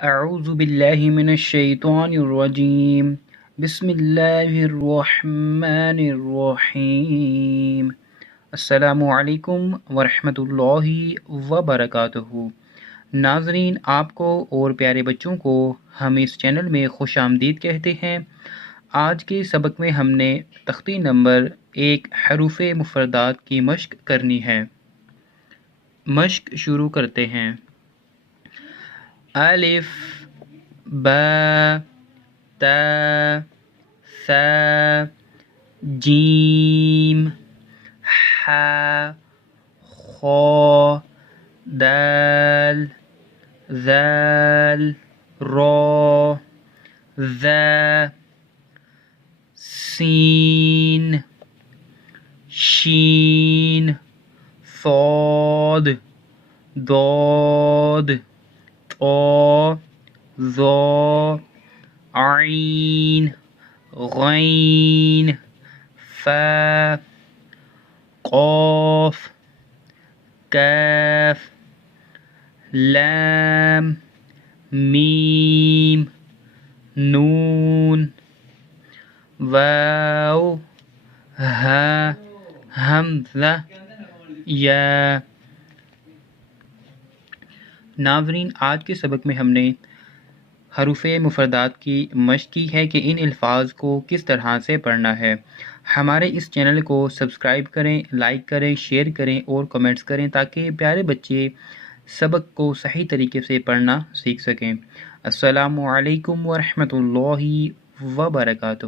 اعوذ باللہ من الشیطان الرجیم بسم اللہ الرحمن الرحیم السلام علیکم ورحمۃ اللہ وبرکاتہ۔ ناظرین، آپ کو اور پیارے بچوں کو ہم اس چینل میں خوش آمدید کہتے ہیں۔ آج کے سبق میں ہم نے تختی نمبر 1 حروف مفردات کی مشق کرنی ہے۔ مشق شروع کرتے ہیں۔ الف با تا ثا جیم ح خا دال ذال را ذا سین شین صاد ضاد طا ظا عین غین فا قاف کاف لام میم نون واو ہا حمزہ یا۔ ناظرین، آج کے سبق میں ہم نے حروف مفردات کی مشق کی ہے کہ ان الفاظ کو کس طرح سے پڑھنا ہے۔ ہمارے اس چینل کو سبسکرائب کریں، لائک کریں، شیئر کریں اور کمنٹس کریں تاکہ پیارے بچے سبق کو صحیح طریقے سے پڑھنا سیکھ سکیں۔ السلام علیکم ورحمۃ اللہ وبرکاتہ۔